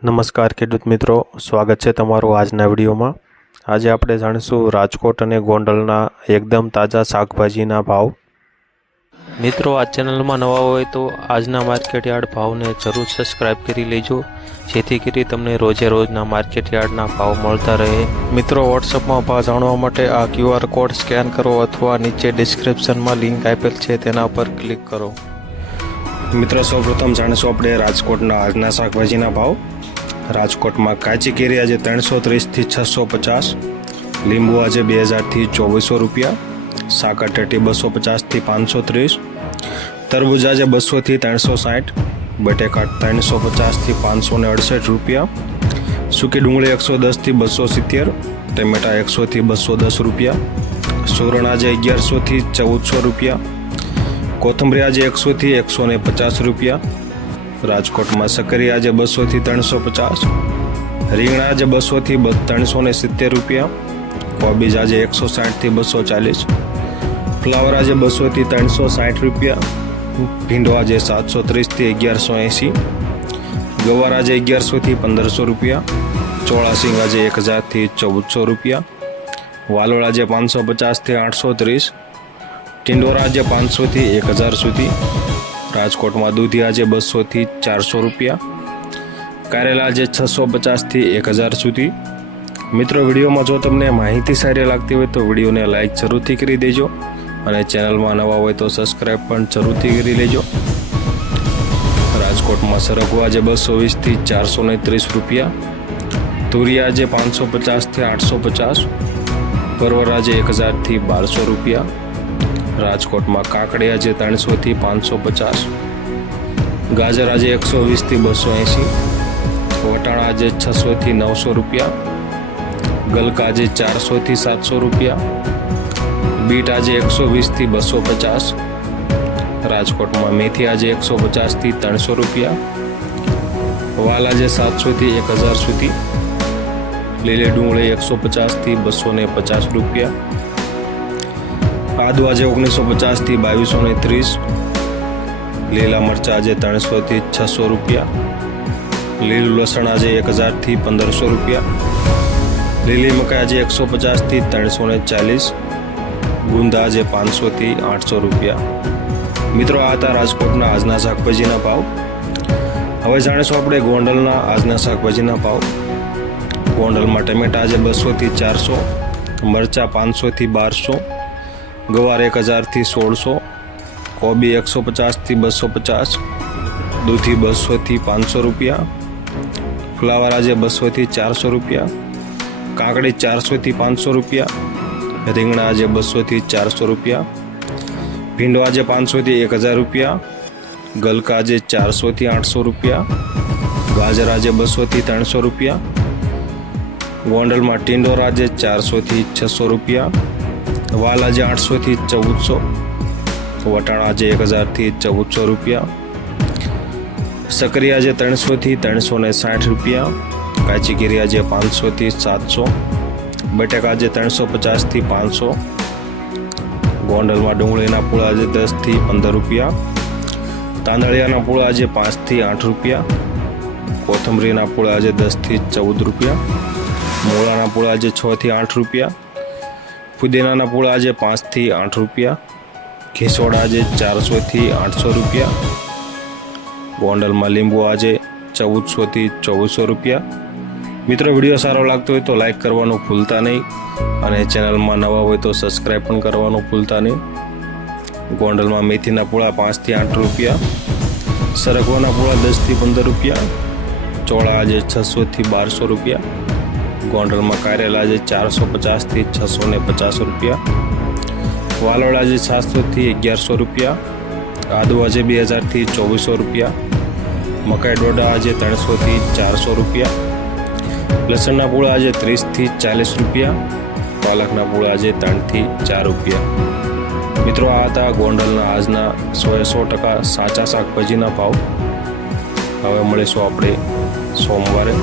નમસ્કાર ખેડૂત મિત્રો, સ્વાગત છે તમારું આજના વિડીયોમાં. આજે આપણે જાણીશું રાજકોટ અને ગોંડલના એકદમ તાજા શાકભાજીના ભાવ. મિત્રો, આ ચેનલમાં નવા હોય તો આજના માર્કેટ યાર્ડ ભાવને જરૂર સબસ્ક્રાઇબ કરી લેજો, જેથી કરી તમને રોજે રોજના માર્કેટ યાર્ડના ભાવ મળતા રહે. મિત્રો વોટ્સઅપમાં ભાવ જાણવા માટે આ ક્યુઆર કોડ સ્કેન કરો અથવા નીચે ડિસ્ક્રિપ્શનમાં લિંક આપેલ છે, તેના પર ક્લિક કરો. મિત્રો, સૌપ્રથમ જાણીશું આપણે રાજકોટના આજના શાકભાજીના ભાવ. રાજકોટમાં કાચી કેરી આજે ત્રણસો ત્રીસથી છસો પચાસ, લીંબુ આજે બે હજારથી ચોવીસો રૂપિયા સાકરટેટી બસો પચાસથી પાંચસો ત્રીસ, તરબૂજ આજે બસોથી ત્રણસો સાઠ, બટેકા ત્રણસો પચાસથી પાંચસો ને અડસઠ રૂપિયા, સૂકી ડુંગળી એકસો દસથી બસો સિત્તેર, ટમેટા એકસોથી બસો દસ રૂપિયા સુરણ આજે અગિયારસોથી ચૌદસો રૂપિયા કોથમરી આજે એકસોથી એકસો ને પચાસ રૂપિયા. રાજકોટમાં સકરી આજે બસોથી ત્રણસો પચાસ. રીંગણા આજે બસોથી ત્રણસો ને સિત્તેર રૂપિયા. કોબીજ આજે એકસો સાઠથી બસો ચાલીસ. ફ્લાવર આજે બસોથી ત્રણસો સાઠ રૂપિયા. ભીંડો આજે સાતસો ત્રીસથી અગિયારસો એંસી. ગવાર આજે અગિયારસોથી પંદરસો રૂપિયા. ચોળાસિંગ આજે એક હજારથી ચૌદસો રૂપિયા. વાલોળ આજે પાંચસો પચાસથી આઠસો ત્રીસ. ટિંડોરા આજે પાંચસોથી એક હજાર સુધી, રાજકોટમાં દૂધી આજે બસોથી ચારસો રૂપિયા, કારેલા આજે છસો પચાસથી એક હજાર સુધી. મિત્રો, વિડીયોમાં જો તમને માહિતી સારી લાગતી હોય તો વિડીયોને લાઇક જરૂરથી કરી દેજો અને ચેનલમાં નવા હોય તો સબસ્ક્રાઈબ પણ જરૂરથી કરી લેજો. રાજકોટમાં સરગવા આજે બસો વીસથી ચારસો ને ત્રીસ રૂપિયા તુરિયા આજે પાંચસો પચાસથી આઠસો પચાસ, પરવર આજે એક હજારથી બારસો રૂપિયા રાજકોટમાં કાકડી આજે ત્રણસોથી પાંચસો પચાસ, ગાજર આજે એકસો વીસથી બસો એંસી વટાણા આજે છસોથી નવસો રૂપિયા, ગલકા આજે ચારસોથી સાતસો રૂપિયા, બીટ આજે એકસો વીસથી બસો પચાસ, રાજકોટમાં મેથી આજે એકસો પચાસથી ત્રણસો રૂપિયા, વાલ આજે સાતસોથી એક હજાર સુધી, લીલે ડુંગળી એકસો પચાસથી બસો ને પચાસ રૂપિયા આદુ આજે ઓગણીસો પચાસથી બાવીસો ને ત્રીસ. લીલા મરચાં આજે ત્રણસોથી છસો રૂપિયા. લીલું લસણ આજે એક હજારથી પંદરસો રૂપિયા. લીલી મકાઈ આજે એકસો પચાસથી ત્રણસો ને ચાલીસ. ગુંદા આજે પાંચસોથી આઠસો રૂપિયા. મિત્રો, આ હતા રાજકોટના આજના શાકભાજીના ભાવ. હવે જાણીશું આપણે ગોંડલના આજના શાકભાજીના ભાવ. ગોંડલમાં ટમેટા આજે બસોથી ચારસો, મરચાં પાંચસોથી બારસો ગવાર એક હજારથી સોળસો, કોબી એકસો પચાસથી બસો પચાસ દૂધી બસોથી પાંચસો રૂપિયા, ફ્લાવર આજે બસોથી ચારસો રૂપિયા, કાકડી ચારસોથી પાંચસો રૂપિયા, રીંગણા આજે બસોથી ચારસો રૂપિયા, ભીંડો આજે પાંચસોથી એક હજાર રૂપિયા, ગલકા આજે ચારસોથી આઠસો રૂપિયા, ગાજર આજે બસોથી ત્રણસો રૂપિયા, ગોંડલમાં ટિંડોર આજે ચારસોથી છસો રૂપિયા વાલ આજે આઠસોથી ચૌદસો વટાણા આજે એક હજારથી ચૌદસો રૂપિયા. સકરી આજે ત્રણસોથી ત્રણસો ને સાઠ રૂપિયા. કાચીગીરી આજે પાંચસોથી સાતસો. બટેકા આજે ત્રણસો પચાસથી પાંચસો. ગોંડલમાં ડુંગળીના પૂળા આજે દસથી પંદર રૂપિયા. તાંદળિયાના પૂળા આજે પાંચથી આઠ રૂપિયા. કોથમરીના પૂળા આજે દસથી ચૌદ રૂપિયા. મૂળાના પૂળા આજે છથી આઠ રૂપિયા. ફુદીનાના ફૂલ આજે પાંચથી આઠ રૂપિયા, ઘેસોડા આજે ચારસોથી આઠસો રૂપિયા, ગોંડલમાં લીંબુ આજે ચૌદસોથી ચૌદસો રૂપિયા. મિત્રો, વીડિયો સારો લાગતો હોય તો લાઇક કરવાનું ભૂલતા નહીં અને ચેનલમાં નવા હોય તો સબસ્ક્રાઈબ પણ કરવાનું ભૂલતા નહીં. ગોંડલમાં મેથીના પૂળા પાંચથી આઠ રૂપિયા, સરગવાના પૂળા દસથી પંદર રૂપિયા, ચોળા આજે છસોથી બારસો રૂપિયા ગોંડલમાં કારેલા આજે ચારસો પચાસથી છસો ને પચાસ રૂપિયા. વાલોડ આજે સાતસોથી અગિયારસો રૂપિયા. આદુ આજે બે હજારથી ચોવીસો રૂપિયા. મકાઈ ડોડા આજે ત્રણસોથી ચારસો રૂપિયા. લસણના પૂળા આજે ત્રીસથી ચાલીસ રૂપિયા. પાલકના પૂળા આજે ત્રણથી ચાર રૂપિયા. મિત્રો, આ હતા ગોંડલના આજના સો સો ટકા સાચા શાકભાજીના ભાવ. હવે મળીશું આપણે સોમવારે.